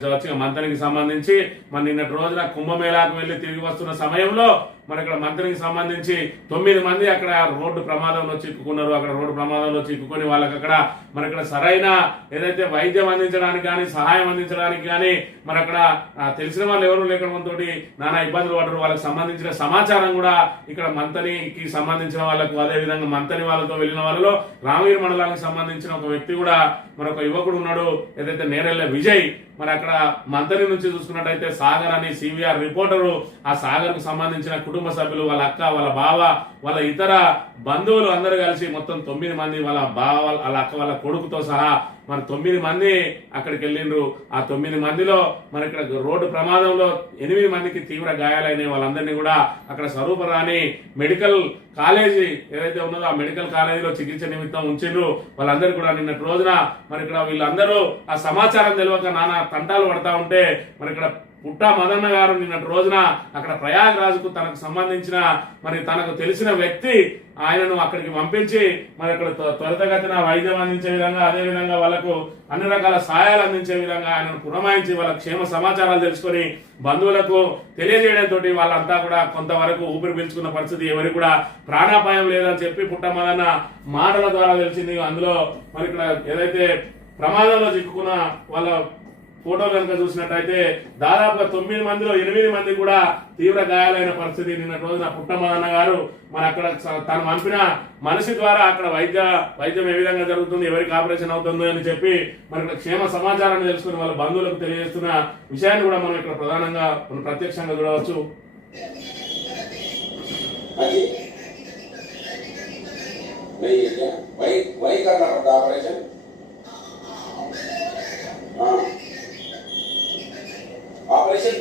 మంత్రికి సంబంధించి మన నిన్నటి రోజున కుంభమేళాకు వెళ్లి తిరిగి వస్తున్న సమయంలో మరి ఇక్కడ మంత్రికి సంబంధించి 9 మంది అక్కడ రోడ్డు ప్రమాదంలో చిక్కుకున్నారు. అక్కడ రోడ్డు ప్రమాదంలో చిక్కుకొని వాళ్ళకి అక్కడ మరి ఇక్కడ సరైన ఏదైతే వైద్యం అందించడానికి కానీ సహాయం అందించడానికి కానీ మరి అక్కడ తెలిసిన వాళ్ళు ఎవరు లేకపోవడంతో నానా ఇబ్బందులు పడ్డారు. వాళ్ళకి సంబంధించిన సమాచారం కూడా ఇక్కడ మంతనికి సంబంధించిన వాళ్ళకు, అదేవిధంగా మంతని వాళ్ళతో వెళ్ళిన వాళ్ళలో రామగిరి మండలానికి సంబంధించిన ఒక వ్యక్తి కూడా మరొక యువకుడు ఉన్నాడు, ఏదైతే నేరెళ్ళ విజయ్. మరి అక్కడ మంతని నుంచి చూసుకున్నట్టయితే సాగర్ అని సివిఆర్ రిపోర్టరు, ఆ సాగర్ కు సంబంధించిన కుటుంబ సభ్యులు, వాళ్ళ అక్క, వాళ్ళ బావ, వాళ్ళ ఇతర బంధువులు అందరూ కలిసి మొత్తం 9 మంది, వాళ్ళ బావ, వాళ్ళ అక్క, వాళ్ళ కొడుకుతో సహా మరి 9 మంది అక్కడికి వెళ్ళిండ్రు. ఆ 9 మందిలో మరి ఇక్కడ రోడ్డు ప్రమాదంలో 8 మందికి తీవ్ర గాయాలైన వాళ్ళందరినీ కూడా అక్కడ స్వరూపరాణి మెడికల్ కాలేజీ ఏదైతే ఉన్నదో ఆ మెడికల్ కాలేజీలో చికిత్స నిమిత్తం ఉంచిండ్రు. వాళ్ళందరూ కూడా నిన్నటి రోజున మరి ఇక్కడ వీళ్ళందరూ ఆ సమాచారం తెలియక నానా తంటాలు పడతా ఉంటే మరి ఇక్కడ పుట్టా మదన్న గారు నిన్నటి రోజున అక్కడ ప్రయాగ్రాజ్కు తనకు సంబంధించిన మరి తనకు తెలిసిన వ్యక్తి ఆయనను అక్కడికి పంపించి మరి అక్కడ త్వరితగతిన వైద్యం అందించే విధంగా, అదేవిధంగా వాళ్ళకు అన్ని రకాల సహాయాలు అందించే విధంగా ఆయనను పురమాయించి వాళ్ళ క్షేమ సమాచారాలు తెలుసుకొని బంధువులకు తెలియజేయడంతో వాళ్ళంతా కూడా కొంతవరకు ఊపిరి పీల్చుకున్న పరిస్థితి, ఎవరికి కూడా ప్రాణాపాయం లేదని చెప్పి పుట్ట మదన్న మాటల ద్వారా తెలిసింది. అందులో మరి ఇక్కడ ఏదైతే ప్రమాదంలో చిక్కుకున్న వాళ్ళ ఫోటో కనుక చూసినట్టయితే దాదాపుగా 9 మందిలో 8 మంది కూడా తీవ్ర గాయాలైన పరిస్థితి. నిన్న రోజున పుట్టమదన్న గారు మరి అక్కడ తను పంపిన మనిషి ద్వారా అక్కడ వైద్యం ఏ విధంగా జరుగుతుంది, ఎవరికి ఆపరేషన్ అవుతుందో అని చెప్పి మరి ఇక్కడ క్షేమ సమాచారాన్ని తెలుసుకుని వాళ్ళ బంధువులకు తెలియజేస్తున్న విషయాన్ని కూడా మనం ఇక్కడ ప్రధానంగా ప్రత్యక్షంగా చూడవచ్చు. Operation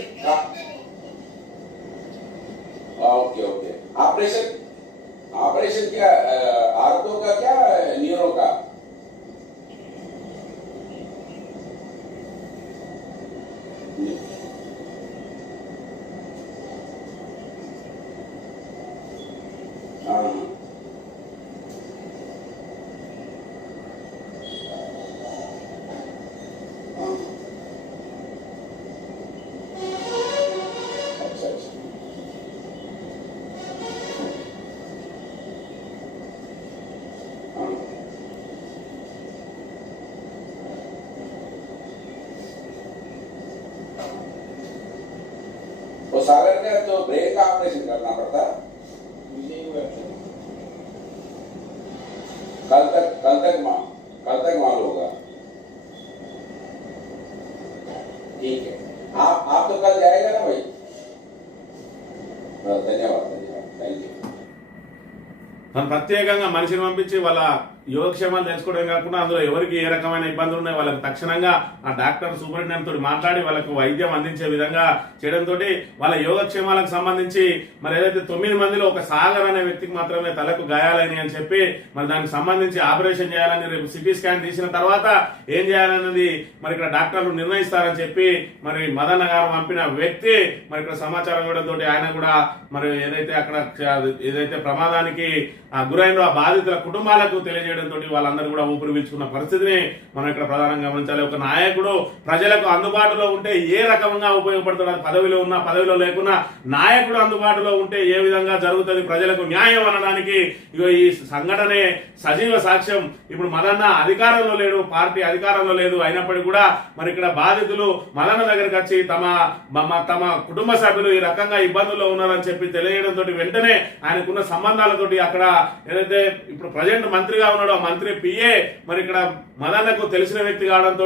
okay okay operation operation क्या आर्थो का क्या न्यूरो का तो सागर का तो ब्रेन का ऑपरेशन करना पड़ता है। कल तक मालूम होगा। ठीक है, आप तो कल जाएगा ना भाई। धन्यवाद थैंक यू। మనం ప్రత్యేకంగా మనిషిని పంపించి వాళ్ళ యోగక్షేమాలు తెలుసుకోవడం కాకుండా అందులో ఎవరికి ఏ రకమైన ఇబ్బందులు ఉన్నాయి వాళ్ళకి తక్షణంగా ఆ డాక్టర్ సూపరింటెండెంట్ తోటి మాట్లాడి వాళ్ళకు వైద్యం అందించే విధంగా చేయడంతో వాళ్ళ యోగక్షేమాలకు సంబంధించి మరి ఏదైతే 9 మందిలో ఒక సాగర్ అనే వ్యక్తికి మాత్రమే తలకు గాయాలని అని చెప్పి మరి దానికి సంబంధించి ఆపరేషన్ చేయాలని, రేపు సిటీ స్కాన్ తీసిన తర్వాత ఏం చేయాలనేది మరి ఇక్కడ డాక్టర్లు నిర్ణయిస్తారని చెప్పి మరి మదన్న గారు పంపిన వ్యక్తి మరి ఇక్కడ సమాచారం ఇవ్వడంతో ఆయన కూడా మరి ఏదైతే అక్కడ ఏదైతే ప్రమాదానికి గురైన ఆ బాధితుల కుటుంబాలకు తెలియజేయడంతో వాళ్ళందరూ కూడా ఊపిరి పీల్చుకున్న పరిస్థితిని మనం ఇక్కడ ప్రధానంగా గమనించాలి. ఒక నాయకుడు ప్రజలకు అందుబాటులో ఉంటే ఏ రకంగా ఉపయోగపడుతుంది, పదవిలో ఉన్నా పదవిలో లేకున్నా నాయకుడు అందుబాటులో ఉంటే ఏ విధంగా జరుగుతుంది, ప్రజలకు న్యాయం అనడానికి ఇగో ఈ సంఘటనే సజీవ సాక్ష్యం. ఇప్పుడు మదన్న అధికారంలో లేడు, పార్టీ అధికారంలో లేదు, అయినప్పటికీ కూడా మరి ఇక్కడ బాధితులు మదన్న దగ్గరికి వచ్చి తమ కుటుంబ సభ్యులు ఈ రకంగా ఇబ్బందుల్లో ఉన్నారని చెప్పి తెలియజేయడంతో వెంటనే ఆయనకున్న సంబంధాలతోటి అక్కడ ఏదైతే ఇప్పుడు ప్రజెంట్ మంత్రిగా ఉన్నాడో మంత్రి పిఏ మరి ఇక్కడ మదన్నకు తెలిసిన వ్యక్తి కావడంతో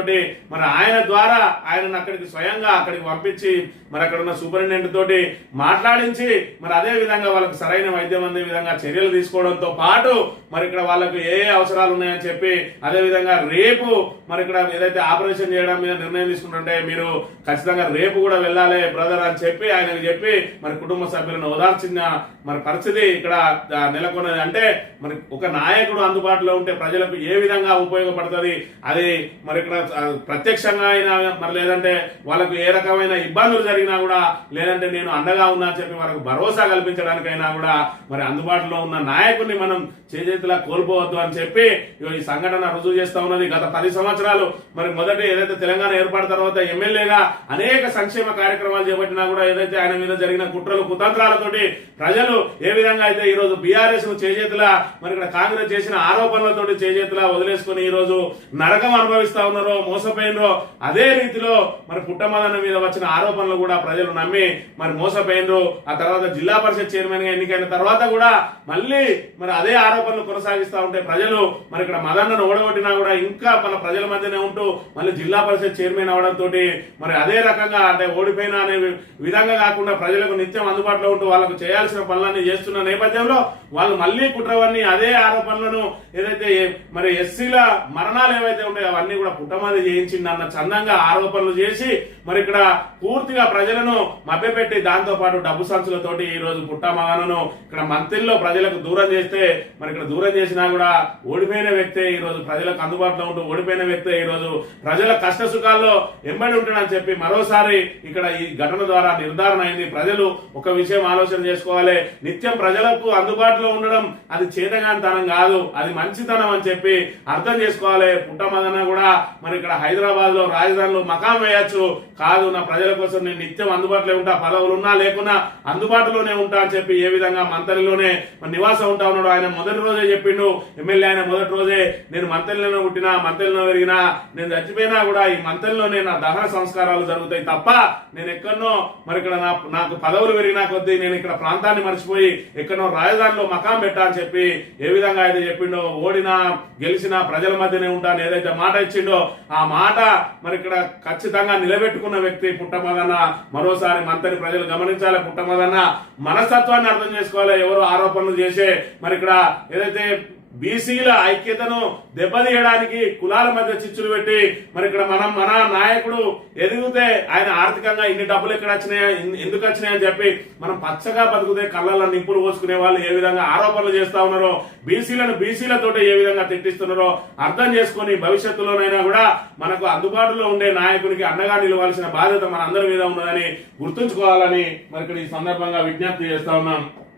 మరి ఆయన ద్వారా ఆయనను అక్కడికి స్వయంగా అక్కడికి పంపించి మరి అక్కడ ఉన్న సూపరింటెండెంట్ తోటి మాట్లాడించి మరి అదే విధంగా వాళ్ళకి సరైన వైద్యం అందే విధంగా చర్యలు తీసుకోవడంతో పాటు మరి ఇక్కడ వాళ్ళకు ఏ అవసరాలు ఉన్నాయని చెప్పి అదే విధంగా రేపు మరి ఇక్కడ ఏదైతే ఆపరేషన్ చేయడం మీద నిర్ణయం తీసుకుంటుంటే మీరు ఖచ్చితంగా రేపు కూడా వెళ్ళాలి బ్రదర్ అని చెప్పి ఆయనకు చెప్పి మరి కుటుంబ సభ్యులను ఓదార్చిన మరి పరిస్థితి ఇక్కడ నెలకొన్నది. అంటే మరి ఒక నాయకుడు అందుబాటులో అందుబాటులో ఉంటే ప్రజలకు ఏ విధంగా ఉపయోగపడుతుంది, అది మరి ఇక్కడ ప్రత్యక్షంగా అయినా మరి లేదంటే వాళ్ళకు ఏ రకమైన ఇబ్బందులు జరిగినా కూడా లేదంటే నేను అండగా ఉన్నా అని చెప్పి వాళ్ళకు భరోసా కల్పించడానికైనా కూడా మరి అందుబాటులో ఉన్న నాయకుడిని మనం చేజేతులా కోల్పోవద్దు అని చెప్పి ఈ సంఘటన రుజువు చేస్తా ఉన్నది. గత 10 సంవత్సరాలు మరి మొదటి ఏదైతే తెలంగాణ ఏర్పడిన తర్వాత ఎమ్మెల్యేగా అనేక సంక్షేమ కార్యక్రమాలు చేపట్టినా కూడా ఏదైతే ఆయన మీద జరిగిన కుట్రలు కుతంత్రాలతోటి ప్రజలు ఏ విధంగా అయితే ఈ రోజు బీఆర్ఎస్ ను చేజేతులా మరి ఇక్కడ కాంగ్రెస్ చేసిన ఆరోపణలతోటి చేజేతులా వదిలేసుకుని ఈ రోజు నరకం అనుభవిస్తా ఉన్నారో, మోసపోయినరో, అదే రీతిలో మరి పుట్టమదన్న మీద వచ్చిన ఆరోపణలు కూడా ప్రజలు నమ్మి మరి మోసపోయినరు. ఆ తర్వాత జిల్లా పరిషత్ చైర్మన్ గా ఎన్నికైన తర్వాత కూడా మళ్ళీ మరి అదే ఆరోపణలు కొనసాగిస్తా ఉంటే ప్రజలు మరి ఇక్కడ మదన్నను ఓడగొట్టినా కూడా ఇంకా మన ప్రజల మధ్యనే ఉంటూ మళ్ళీ జిల్లా పరిషత్ చైర్మన్ అవడంతో మరి అదే రకంగా అంటే ఓడిపోయినా అనే విధంగా కాకుండా ప్రజలకు నిత్యం అందుబాటులో ఉంటూ వాళ్ళకు చేయాల్సిన పనులన్నీ చేస్తున్న నేపథ్యంలో వాళ్ళు మళ్ళీ కుట్రవన్నీ అదే ఆరోపణలను ఏదైతే మరి ఎస్సీల మరణాలు ఏవైతే ఉంటాయో అవన్నీ కూడా పుట్టమది చేయించింది అన్న చందంగా ఆరోపణలు చేసి మరి ఇక్కడ పూర్తిగా ప్రజలను మభ్యపెట్టి దాంతో పాటు డబ్బు సంచులతోటి ఈ రోజు పుట్టమదనను ఇక్కడ మంత్రిలో ప్రజలకు దూరం చేస్తే మరి ఇక్కడ దూరం చేసినా కూడా ఓడిపోయిన వ్యక్తే ఈ రోజు ప్రజలకు అందుబాటులో ఉంటూ ఓడిపోయిన వ్యక్తే ఈ రోజు ప్రజల కష్ట సుఖాల్లో ఎంబడి ఉంటాడని చెప్పి మరోసారి ఇక్కడ ఈ ఘటన ద్వారా నిర్ధారణ అయింది. ప్రజలు ఒక విషయం ఆలోచన చేసుకోవాలి, నిత్యం ప్రజలకు అందుబాటులో ఉండడం అది చేతగానితనం కాదు, అది మంచితనం అని చెప్పి అర్థం చేసుకోవాలి. పుట్టమదన కూడా మరి ఇక్కడ హైదరాబాద్ లో రాజధానిలో మకాం వేయచ్చు, కాదు నా ప్రజల కోసం నేను నిత్యం అందుబాటులో ఉంటా, పదవులు ఉన్నా లేకున్నా అందుబాటులోనే ఉంటా అని చెప్పి ఏ విధంగా మంతరిలోనే నివాసం ఉంటా ఉన్నాడు. ఆయన మొదటి రోజే చెప్పిండు, ఎమ్మెల్యే ఆయన మొదటి రోజే నేను మంతరిలోనే పుట్టినా, మంతరిలో పెరిగినా, నేను చచ్చిపోయినా కూడా ఈ మంతరిలోనే నా దహన సంస్కారాలు జరుగుతాయి తప్ప నేను ఎక్కడనో మరి ఇక్కడ నాకు పదవులు పెరిగినా కొద్దీ నేను ఇక్కడ ప్రాంతాన్ని మర్చిపోయి ఎక్కడో రాజధానిలో మకాం పెట్టా అని చెప్పి ఏ విధంగా అయితే చెప్పిండో, ఓడినా గెలిచినా ప్రజల మధ్యనే ఉంటాను ఏదైతే మాట ఇచ్చిండో ఆ మాట మరి ఇక్కడ ఖచ్చితంగా నిలబెట్టుకున్న వ్యక్తి పుట్టమదన్న. మరోసారి మంత్రి ప్రజలు గమనించాలి, పుట్టమదన్న మనస్తత్వాన్ని అర్థం చేసుకోవాలి. ఎవరు ఆరోపణలు చేసే మరి ఇక్కడ ఏదైతే బీసీల ఐక్యతను దెబ్బతీయడానికి కులాల మధ్య చిచ్చులు పెట్టి మరి ఇక్కడ మన నాయకుడు ఎదిగితే ఆయన ఆర్థికంగా ఇన్ని డబ్బులు ఎక్కడ వచ్చినాయా, ఎందుకు వచ్చినాయని చెప్పి మనం పచ్చగా బతుకుతే కళ్ళల్లో నిప్పులు పోసుకునే వాళ్ళు ఏ విధంగా ఆరోపణలు చేస్తా ఉన్నారో, బీసీలను బీసీలతోటి ఏ విధంగా తిట్టిస్తున్నారో అర్థం చేసుకుని భవిష్యత్తులోనైనా కూడా మనకు అందుబాటులో ఉండే నాయకునికి అండగా నిలవాల్సిన బాధ్యత మన అందరి మీద ఉన్నదని గుర్తుంచుకోవాలని మరి ఇక్కడ ఈ సందర్భంగా విజ్ఞప్తి చేస్తా ఉన్నాం.